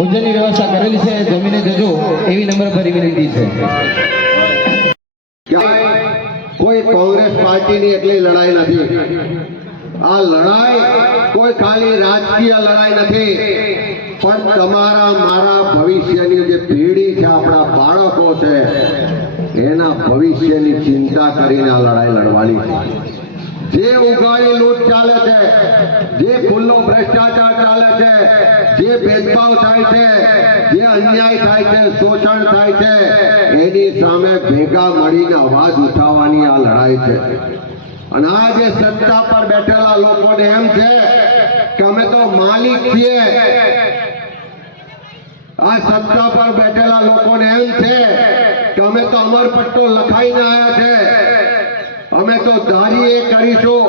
ભોજનની વ્યવસ્થા કરેલી છે. જમીને જજો. એવી નંબર પર વિનંતી છે. કોઈ કોંગ્રેસ પાર્ટીની એટલી લડાઈ નથી. આ લડાઈ કોઈ ખાલી રાજકીય લડાઈ નથી. પણ તમારા મારા ભવિષ્યની જે પેઢી છે, આપણા બાળકો છે, એના ભવિષ્યની ચિંતા કરીને આ લડાઈ લડવાની છે. જે ઉઘાડી લૂંટ ચાલે છે, જે ખુલ્લો ભ્રષ્ટાચાર છે. જે ભેદભાવ થાય છે, જે અન્યાય થાય છે, શોષણ થાય છે, એની સામે ભેગા મળીને અવાજ ઉઠાવવાની આ લડાઈ છે. અને આ જે સત્તા પર બેઠેલા લોકોને એમ છે કે અમે તો માલિક છીએ. આ સત્તા પર બેઠેલા લોકોને એમ છે કે અમે તો અમરપટ્ટો લખાઈને આવ્યા છે. અમે તો ધારીએ કરીશું.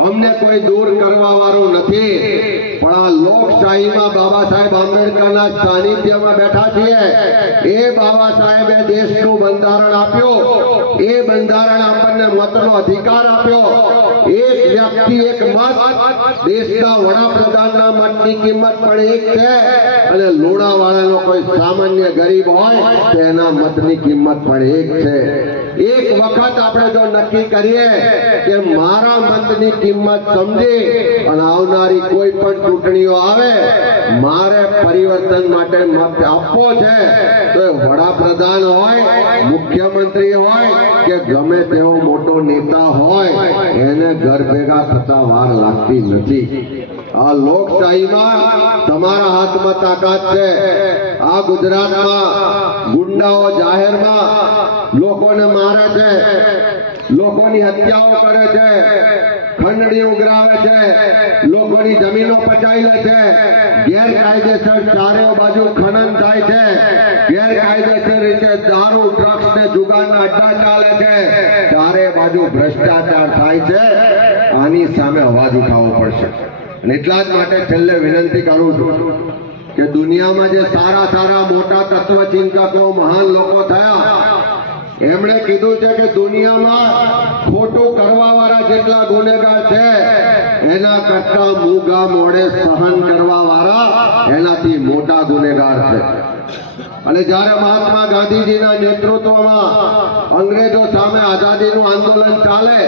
અમને કોઈ દૂર કરવા વાળો નથી. પણ આ લોકશાહીમાં બાબા સાહેબ આંબેડકરના સાનિધ્યમાં બેઠા છીએ. એ બાબા સાહેબે દેશનું બંધારણ આપ્યું. એ બંધારણ આપણને મતનો અધિકાર આપ્યો. એક વ્યક્તિ એક મત. દેશના વડાપ્રધાનના મતની કિંમત પણ એક છે. અને લુણાવાડાનો કોઈ સામાન્ય ગરીબ હોય, તેના મતની કિંમત પણ એક છે. એક વખત આપણે જો નક્કી કરીએ કે મારા મતની કિંમત સમજી અને આવનારી કોઈ પણ ચૂંટણીઓ આવે, મારે પરિવર્તન માટે મત આપવો છે, તો એ વડાપ્રધાન હોય, મુખ્યમંત્રી હોય, કે ગમે તેવો મોટો નેતા હોય, એને ઘર ભેગા થતા વાર લાગતી નથી. આ લોકશાહીમાં તમારા હાથમાં તાકાત છે. આ ગુજરાતમાં ગુંડાઓ જાહેરમાં લોકોને મારે છે. લોકોની હત્યાઓ કરે છે, ખંડણી ઉઘરાવે છે, લોકોની જમીનો પચાવી લે છે, ગેરકાયદેસર ચારે બાજુ ખનન થાય છે, ગેરકાયદેસર રીતે દારૂ, ડ્રગ્સ ને જુગારના અડ્ડા ચાલે છે ચારે બાજુ ભ્રષ્ટાચાર થાય છે, આની સામે અવાજ ઉઠાવવો પડશે. અને એટલા જ માટે છેલ્લે વિનંતી કરું છું કે દુનિયામાં જે સારા સારા મોટા તત્વચિંતકો, મહાન લોકો થયા એમણે કીધું છે કે દુનિયામાં ખોટું કરવા વાળા જેટલા ગુનેગાર છે, એના કરતા મૂગા મોડે સહન કરવા વાળા એનાથી મોટા ગુનેગાર છે. અને જ્યારે મહાત્મા ગાંધીજીના નેતૃત્વમાં અંગ્રેજો સામે આઝાદીનું આંદોલન ચાલે,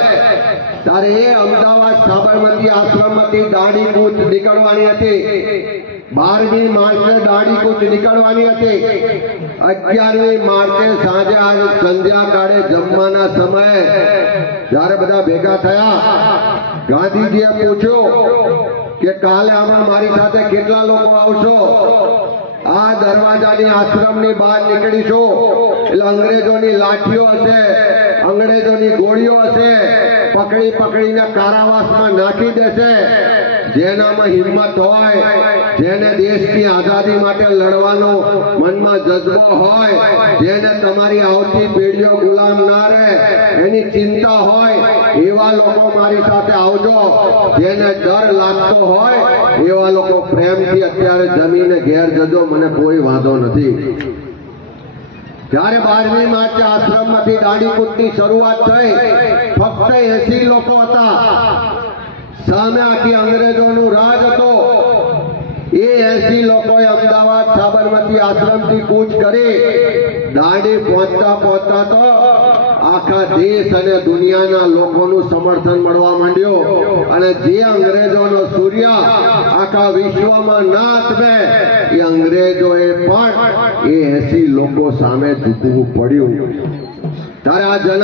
ત્યારે એ અમદાવાદ સાબરમતી આશ્રમમાંથી દાઢી કૂચ નીકળવાની હતી. બારમી માર્ચે દાડી કૂચ નીકળવાની હતી. અગિયારમી માર્ચે સાંજે આ સંધ્યાકાળે જમવાના સમયે જ્યારે બધા ભેગા થયા, ગાંધીજીએ પૂછ્યું કે કાલે આમાં મારી સાથે કેટલા લોકો આવશો? આ દરવાજાની આશ્રમની બહાર નીકળીશું. એટલે અંગ્રેજોની લાઠીઓ હશે, અંગ્રેજોની ગોળીઓ હશે, પકડી પકડીને કારાવાસમાં નાખી દેશે. જેનામાં હિંમત હોય, જેને દેશની આઝાદી માટે લડવાનો મનમાં જજ્બો હોય, જેને તમારી આવતી પેઢીઓ ગુલામ ના રહે, એની ચિંતા હોય, એવા લોકો મારી સાથે આવજો. જેને ડર લાગતો હોય, એવા લોકો પ્રેમથી અત્યારે જમીને ઘેર જજો, મને કોઈ વાંધો નથી. જ્યારે બારમી માર્ચે આશ્રમમાંથી દાઢી કૂદની શરૂઆત થઈ, ફક્ત એસી લોકો હતા. સામે આખી અંગ્રેજોનું રાજ હતો. એ એસી લોકોએ અમદાવાદ, સાબરમતી આશ્રમથી કૂચ કરી દાંડી પહોંચતા પહોંચતા તો આખા દેશ અને દુનિયાના લોકોનું સમર્થન મળવા માંડ્યો. અને જે અંગ્રેજોનો સૂર્ય આખા વિશ્વમાં ના બે એ અંગ્રેજોએ પણ એ એસી લોકો સામે ઝૂકવું પડ્યું. ત્યારે આ જન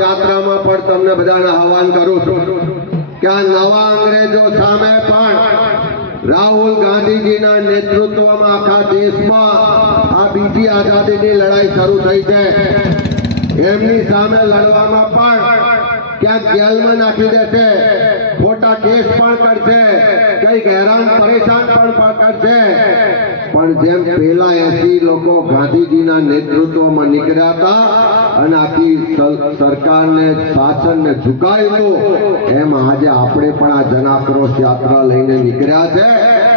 યાત્રામાં પણ તમને બધાને આહવાન કરું છું. કે આ નવા અંગ્રેજો સામે પણ રાહુલ ગાંધીજીના નેતૃત્વમાં આખા દેશમાં આ બીજી આઝાદીની લડાઈ શરૂ થઈ છે. એમની સામે લડવામાં પણ ક્યાંક જેલમાં નાખી દેશે ખોટા કેસ પણ કરશે. કંઈક હેરાન પરેશાન પણ કરશે. પણ જેમ પેલા એસી લોકો ગાંધીજીના નેતૃત્વમાં નીકળ્યા હતા અને આખી સરકારને શાસનને ઝુકાયું એમ આજે આપણે પણ આ જનાક્રોશ યાત્રા લઈને નીકળ્યા છે.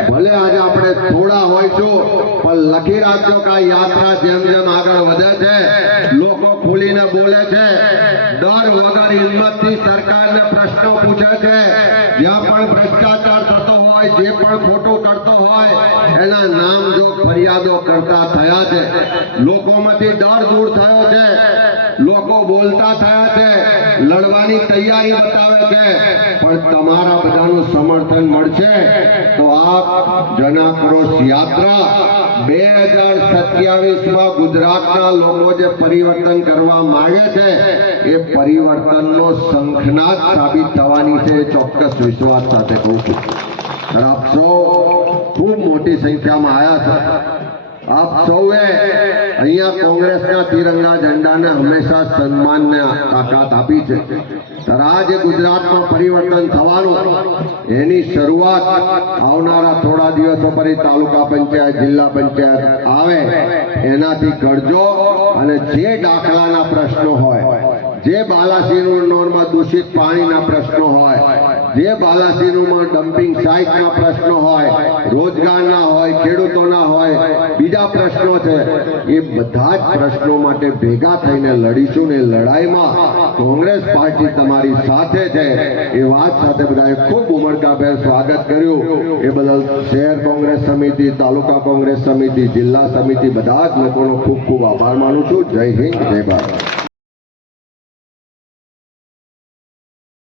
ભલે આજે આપણે થોડા હોઈશું પણ લખી રાખજો કે આ યાત્રા જેમ જેમ આગળ વધે છે, લોકો ખુલીને બોલે છે. ડર વગર હિંમતથી સરકારને પ્રશ્નો પૂછે છે. જ્યાં પણ ભ્રષ્ટાચાર થતો હોય, જે પણ ખોટું કરતો એના નામ જો ફરિયાદો કરતા થયા છે, લોકોમાંથી ડર દૂર થયો છે, લોકો બોલતા થયા છે, લડવાની તૈયારી બતાવે છે, પણ તમારા બધાનું સમર્થન મળશે તો આપ જનાક્રોશ યાત્રા બે હજાર સત્યાવીસમાં ગુજરાતના લોકો જે પરિવર્તન કરવા માંગે છે, એ પરિવર્તનનો શંખનાદ સાબિત થવાની છે. ચોક્કસ વિશ્વાસ સાથે કહું છું. અને આપ સૌ ખૂબ મોટી સંખ્યામાં આવ્યા છો. આપ સૌએ અહીંયા કોંગ્રેસના તિરંગા ઝંડાને હંમેશા સન્માનને તાકાત આપી છે. ત્યારે આ ગુજરાતમાં પરિવર્તન થવાનું, એની શરૂઆત આવનારા થોડા દિવસો પછી તાલુકા પંચાયત, જિલ્લા પંચાયત આવે. એનાથી કરજો અને જે દાખલાના પ્રશ્નો હોય જે બાલાસિનોરમાં દૂષિત પાણીના પ્રશ્નો હોય, જે બાલાસિનોમાં ડમ્પિંગ સાઇટના પ્રશ્નો હોય, રોજગારના હોય, ખેડૂતોના હોય, બીજા પ્રશ્નો છે, એ બધા જ પ્રશ્નો માટે ભેગા થઈને લડીશું ને લડાઈમાં કોંગ્રેસ પાર્ટી તમારી સાથે છે. એ વાત સાથે બધાએ ખૂબ ઉમળકાભેર સ્વાગત કર્યું. એ બદલ શહેર કોંગ્રેસ સમિતિ, તાલુકા કોંગ્રેસ સમિતિ, જિલ્લા સમિતિ, બધા જ લોકોનો ખૂબ ખૂબ આભાર માનું છું. જય હિન્દ, જય ભારત.